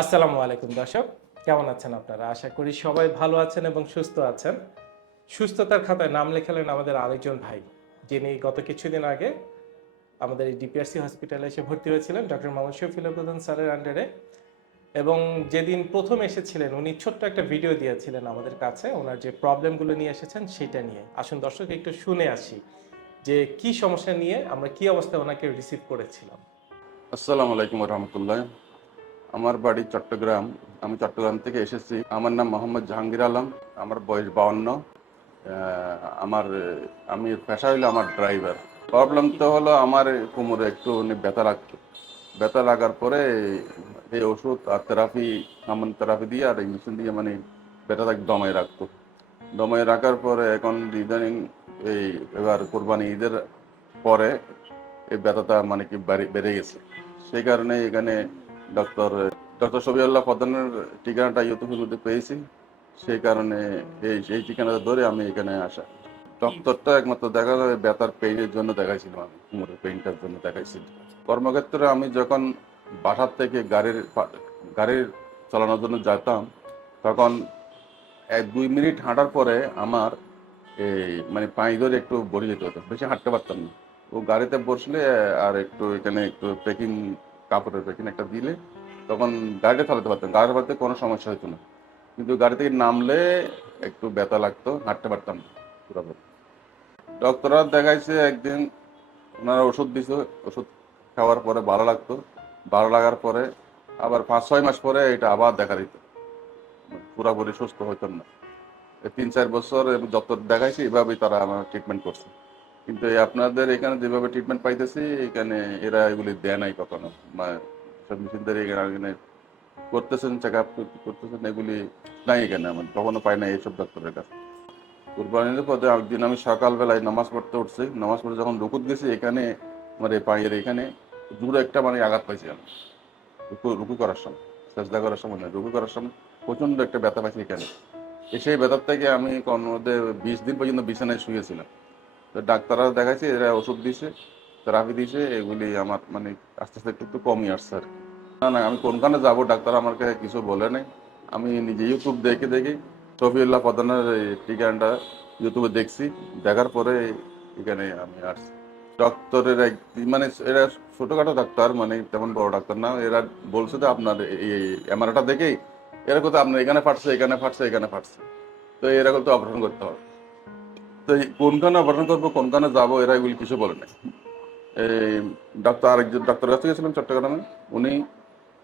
আসসালামু আলাইকুম দর্শক, কেমন আছেন আপনারা? আশা করি সবাই ভালো আছেন এবং সুস্থ আছেন। সুস্থতার খাতায় নাম লেখালেন আমাদের আরেকজন ভাই, যিনি গত কিছুদিন আগে আমাদের এই ডিপিআরসি হসপিটালে এসে ভর্তি হয়েছিলেন, ডক্টর মোহাম্মদ শফিল প্রধান স্যারের আন্ডারে এবং যেদিন প্রথম এসেছিলেন, উনি ছোট্ট একটা ভিডিও দিয়েছিলেন আমাদের কাছে, ওনার যে প্রবলেমগুলো নিয়ে এসেছেন সেটা নিয়ে। আসুন দর্শক, একটু শুনে আসি যে কি সমস্যা নিয়ে আমরা কি অবস্থায় ওনাকে রিসিভ করেছিলাম। আসসালামু আলাইকুম রহমতুল্লাহ। আমার বাড়ি চট্টগ্রাম। আমি চট্টগ্রাম থেকে এসেছি। আমার নাম মোহাম্মদ জাহাঙ্গীর আলম। আমার বয়স বাউন্ন। আমার, আমি পেশা হইল আমার ড্রাইভার। প্রবলেম তো হলো আমার কোমরে একটু ব্যথা লাগতো। ব্যথা লাগার পরে এই ওষুধ আর থেরাপি হামন থেরাপি দিয়ে আর ইঞ্জেকশন দিয়ে মানে ব্যথাটাকে দমায় রাখতো। দমায় রাখার পরে এখন ইদানিং এই এবার কোরবানি ঈদের পরে এই ব্যথাটা মানে কি বেড়ে গেছে। সেই কারণে এখানে ডক্টর ডক্টর সবিউল্লাহ প্রধানের ঠিকানাটা ইউটিউবের মধ্যে পেয়েছি, সেই কারণে এই সেই ঠিকানাটা ধরে আমি এখানে আসা। ডক্টরটা একমাত্র দেখা যায়, ব্যথার পেইনের জন্য দেখাইছিলাম আমি কোমরের পেইনটার জন্য দেখাইছিল। কর্মক্ষেত্রে আমি যখন বাসার থেকে গাড়ির গাড়ির চালানোর জন্য যেতাম তখন এক, দুই মিনিট হাঁটার পরে আমার এই মানে পায়ে ধরে একটু বসে যেতে হতো, বেশি হাঁটতে পারতাম না। ও গাড়িতে বসলে আর একটু এখানে একটু প্যাকিং কাপড়ের প্যাকিং একটা দিলে তখন গাড়িটা চালাতে পারতাম। গাড়ি চালাতে কোনো সমস্যা হতো না। কিন্তু গাড়ি থেকে নামলে একটু ব্যথা লাগতো, হাঁটতে পারতাম পুরোপুরি। ডক্টররা দেখাইছে একদিন ওনারা ওষুধ দিছে, ওষুধ খাওয়ার পরে ভালো লাগতো। ভালো লাগার পরে আবার পাঁচ ছয় মাস পরে এটা আবার দেখা দিত। পুরোপুরি সুস্থ হইতাম না। তিন চার বছর এবং যত দেখাইছি, এভাবেই তারা আমার ট্রিটমেন্ট করছে। কিন্তু আপনাদের এখানে যেভাবে ট্রিটমেন্ট পাইতেছি, এখানে এরা এগুলি দেয় নাই কখনো। মেশিনদের এখানে এখানে করতেছেন চেক আপ করতেছেন, এগুলি নাই এখানে আমার, কখনো পাই নাই এইসব ডাক্তারের কাছে। কুরবানির পথে একদিন আমি সকালবেলায় নামাজ পড়তে উঠছি, নামাজ পড়ে যখন রুকুত গেছি, এখানে আমার এই পায়ের এখানে দূরে একটা মানে আঘাত পাইছি আমি। রুকু রুকু করার সময় চেষ্টা করার সময় না রুকু করার সময় প্রচণ্ড একটা ব্যথা পাইছি এখানে। সেই ব্যথার থেকে আমি মধ্যে বিশ দিন পর্যন্ত বিছানায় শুয়েছিলাম। তো ডাক্তাররা দেখাইছে, এরা ওষুধ দিছে থেরাপি দিছে এগুলি আমার মানে আস্তে আস্তে একটু একটু কমই আসছে আর না না, আমি কোনখানে যাব ডাক্তার আমাকে কিছু বলে নাই। আমি নিজে ইউটিউব দেখে দেখি শফিউল্লাহ প্রধানের ঠিকানাটা ইউটিউবে দেখছি। দেখার পরে এখানে আমি আসছি। ডক্টরের এক মানে এরা ছোটোখাটো ডাক্তার মানে তেমন বড় ডাক্তার না। এরা বলছে তো আপনার এই এমআরটা দেখেই এরা কথা আপনার এখানে ফাটছে এখানে ফাটছে এখানে ফাটছে। তো এরকম তো অপারেশন করতে হবে। তো কোনখানে অপারেশন করব, কোনখানে যাব, এরা এগুলি কিছু বলে নাই। ডাক্তার আরেকজন ডাক্তার কাছে গেছিলাম চট্টগ্রামে। উনি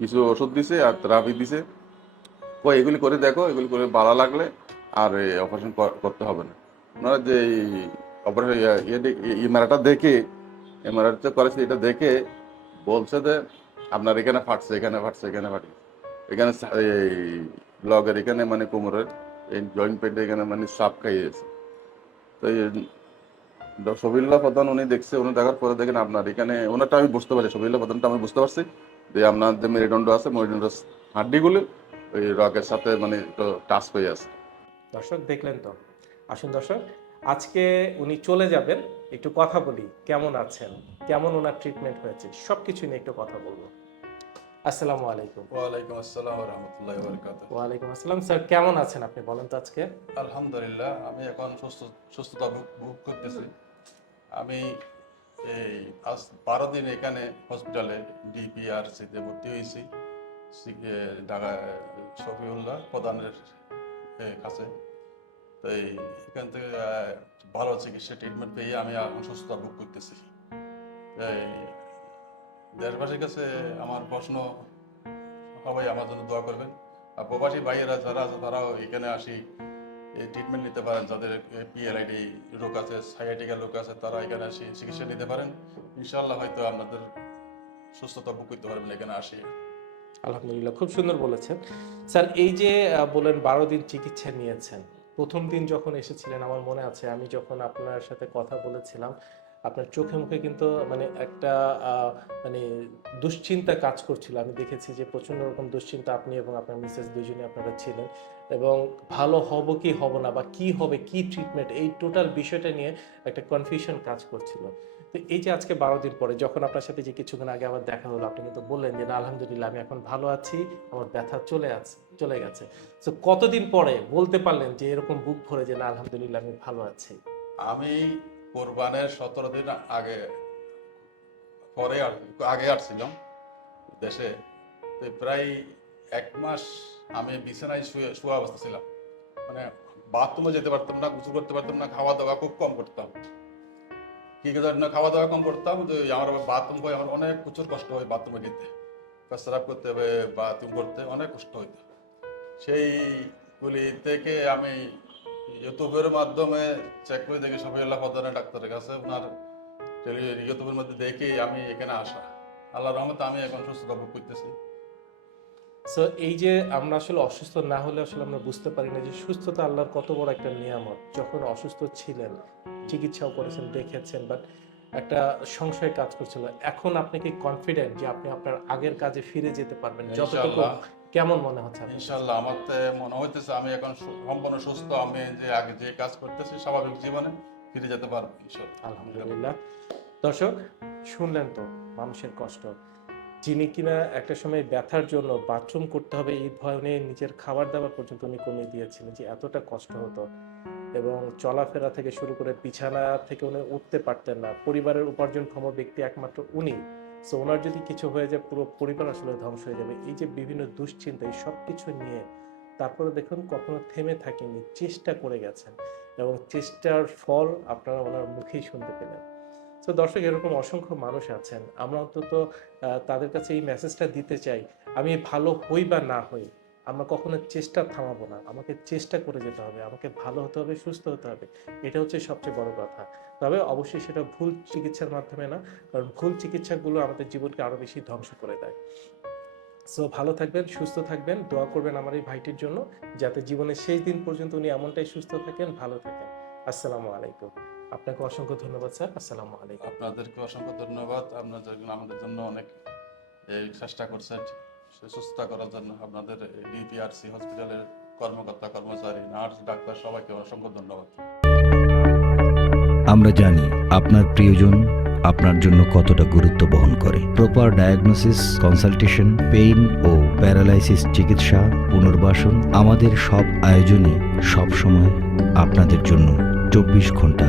কিছু ওষুধ দিছে আর থেরাপি দিছে। ও এগুলি করে দেখো, এগুলি করে ভালো লাগলে আর অপারেশন করতে হবে না। ওনারা যে অপারেশন ইমারাটা দেখে ইমারাটা করেছে এটা দেখে বলছে যে, আপনার এখানে ফাটছে এখানে ফাটছে এখানে ফাটছে। এখানে এই লগের এখানে মানে কোমরের এই জয়েন্ট পেন্টে এখানে মানে সাপ খাইয়েছে তো সবিল্লা প্রধান উনি দেখছে উনি দেখার পরে দেখেন আপনার এখানে ওনারটা আমি বুঝতে পারছি সবিল্লা প্রধানটা আমি বুঝতে পারছি যে আপনার যে মেরুদণ্ড আছে মেরুদণ্ড হাড্ডিগুলো ওই রকের সাথে মানে একটু টাচ হয়ে আছে। দর্শক দেখলেন তো? আসুন দর্শক আজকে উনি চলে যাবেন একটু কথা বলি কেমন আছেন? কেমন ওনার ট্রিটমেন্ট হয়েছে? সব কিছু নিয়ে একটু কথা বলব। আসসালামু আলাইকুম। ওয়ালাইকুম আসসালাম রহমতুল্লাহ বরকাত ওয়ালাইকুম আসসালাম। স্যার কেমন আছেন আপনি? বলেন তো আজকে। আলহামদুলিল্লাহ আমি এখন সুস্থ সুস্থতা ভোগ ভোগ করতেছি। আমি এই আজ বারো দিন এখানে হসপিটালে ডিপিআরসিতে ভর্তি হয়েছি ঢাকা শফিউল্লাহ প্রধানের কাছে। তো এই, এখান থেকে ভালো চিকিৎসা ট্রিটমেন্ট পেয়ে আমি এখন সুস্থতা ভোগ করতেছি। এই, দেশবাসীর কাছে আমার প্রশ্ন সবাই আমার জন্য দোয়া করবেন। আর প্রবাসী ভাইয়েরা যারা আছে, তারাও এখানে আসি। ট্রিটমেন্ট নিতে পারেন, যাদের পিএলআইডি রোগ আছে সাইয়াটিকা রোগ আছে, তারা এখানে আসি চিকিৎসা নিতে পারেন। ইনশাল্লাহ হয়তো আপনাদের সুস্থতা ভোগ করতে পারবেন এখানে আসি। আলহামদুলিল্লাহ, খুব সুন্দর বলেছেন। স্যার, এই যে বলেন বারো দিন চিকিৎসা নিয়েছেন, প্রথম দিন যখন এসেছিলেন, আমার মনে আছে আমি যখন আপনার সাথে কথা বলেছিলাম আপনার চোখে মুখে কিন্তু মানে একটা মানে দুশ্চিন্তা কাজ করছিল। আমি দেখেছি যে প্রচণ্ড রকম দুশ্চিন্তা আপনি এবং আপনার মিসেস দুজনে আপনারা ছিলেন এবং ভালো হব কি হব না বা কি হবে, কি ট্রিটমেন্ট এই টোটাল বিষয়টা নিয়ে একটা কনফিউশন কাজ করছিল। তো এই যে আজকে বারো দিন পরে, যখন আপনার সাথে যে কিছুক্ষণ আগে আবার দেখা হলো, আপনি কিন্তু বললেন যে, না, আলহামদুলিল্লাহ, আমি এখন ভালো আছি, আমার ব্যথা চলে আছে, চলে গেছে। তো কতদিন পরে বলতে পারলেন যে এরকম বুক ভরে যে, না, আলহামদুলিল্লাহ, আমি ভালো আছি? আমি কোরবানের সতেরো দিন আগে, পরে আগে আসছিলাম দেশে। তো প্রায় এক মাস আমি বিছানায় শুয়ে, শোয়া অবস্থা ছিলাম। মানে বাথরুমে যেতে পারতাম না, গোসল করতে পারতাম না খাওয়া দাওয়া খুব কম করতাম। কি জন্য খাওয়া দাওয়া কম করতাম? যে আমার বাথরুম করে আমার অনেক প্রচুর কষ্ট হয় বাথরুমে যেতে। পেশাব করতে হবে, বাথরুম করতে, অনেক কষ্ট হইতো। সেইগুলি থেকে আমি ইউটিউবের মাধ্যমে চেক করে দেখি সফিউল্লাহ প্রধানের ডাক্তারের কাছে ওনার ইউটিউবের মধ্যে দেখি আমি এখানে আসা। আল্লাহ রহমতে আমি এখন সুস্থতা ভোগ করতেছি। সো এই যে আমরা আসলে অসুস্থ না হলে আসলে আমরা বুঝতে পারি না যে সুস্থতা আল্লাহর কত বড় একটা নিয়ামত। যখন অসুস্থ ছিলেন চিকিৎসাও করেছেন দেখেছেন বাট একটা সংশয় কাজ করছিল। এখন আপনি কি কনফিডেন্ট যে আপনি আপনার আগের কাজে ফিরে যেতে পারবেন? যতটুকু। কেমন মনে হচ্ছে? ইনশাল্লাহ আমার মনে হইতেছে আমি এখন সম্পূর্ণ সুস্থ আমি যে আগে যে কাজ করতেছি স্বাভাবিক জীবনে ফিরে যেতে পারব আলহামদুলিল্লাহ। দর্শক শুনলেন তো মানুষের কষ্ট। যিনি কিনা একটা সময় ব্যথার জন্য বাথরুম করতে হবে এই ভয় নিয়ে নিজের খাবার দাবার পর্যন্ত উনি কমিয়ে দিয়েছিলেন যে এতটা কষ্ট হতো। এবং চলাফেরা থেকে শুরু করে বিছানা থেকে উনি উঠতে পারতেন না। পরিবারের উপার্জনক্ষম ব্যক্তি একমাত্র উনি। সো ওনার যদি কিছু হয়ে যায়, পুরো পরিবার আসলে ধ্বংস হয়ে যাবে। এই যে বিভিন্ন দুশ্চিন্তা, এই সব কিছু নিয়ে তারপরে দেখুন, কখনো থেমে থাকেনি, চেষ্টা করে গেছেন এবং চেষ্টার ফল আপনারা ওনার মুখেই শুনতে পেলেন। তো দর্শক, এরকম অসংখ্য মানুষ আছেন। আমরা অন্তত তাদের কাছে এই মেসেজটা দিতে চাই, আমি ভালো হই বা না হই। আমরা কখনো চেষ্টা থামাবো না। আমাকে চেষ্টা করে যেতে হবে, আমাকে ভালো হতে হবে, সুস্থ হতে হবে। এটা হচ্ছে সবচেয়ে বড় কথা। তবে অবশ্যই সেটা ভুল চিকিৎসার মাধ্যমে না, কারণ ভুল চিকিৎসাগুলো আমাদের জীবনকে আরও বেশি ধ্বংস করে দেয়। সো ভালো থাকবেন, সুস্থ থাকবেন। দোয়া করবেন আমার এই ভাইটির জন্য, যাতে জীবনের শেষ দিন পর্যন্ত উনি এমনটাই সুস্থ থাকেন, ভালো থাকেন। আসসালামু আলাইকুম। আপনাকে অসংখ্য ধন্যবাদ, স্যার। আসসালামু আলাইকুম। আপনাদেরকে অসংখ্য ধন্যবাদ। আপনারা আমাদের জন্য অনেক চেষ্টা করছেন। সুস্থতা করার জন্য আপনাদের ডিপিআরসি হসপিটালের কর্মকর্তা, কর্মচারী, নার্স, ডাক্তার সবাইকে অসংখ্য ধন্যবাদ। আমরা জানি আপনার প্রিয়জন আপনার জন্য কতটা গুরুত্ব বহন করে। প্রপার ডায়াগনোসিস কনসালটেশন পেইন ও প্যারালাইসিস চিকিৎসা, পুনর্বাসন আমাদের সব আয়োজনই সব সময় আপনাদের জন্য চব্বিশ ঘণ্টা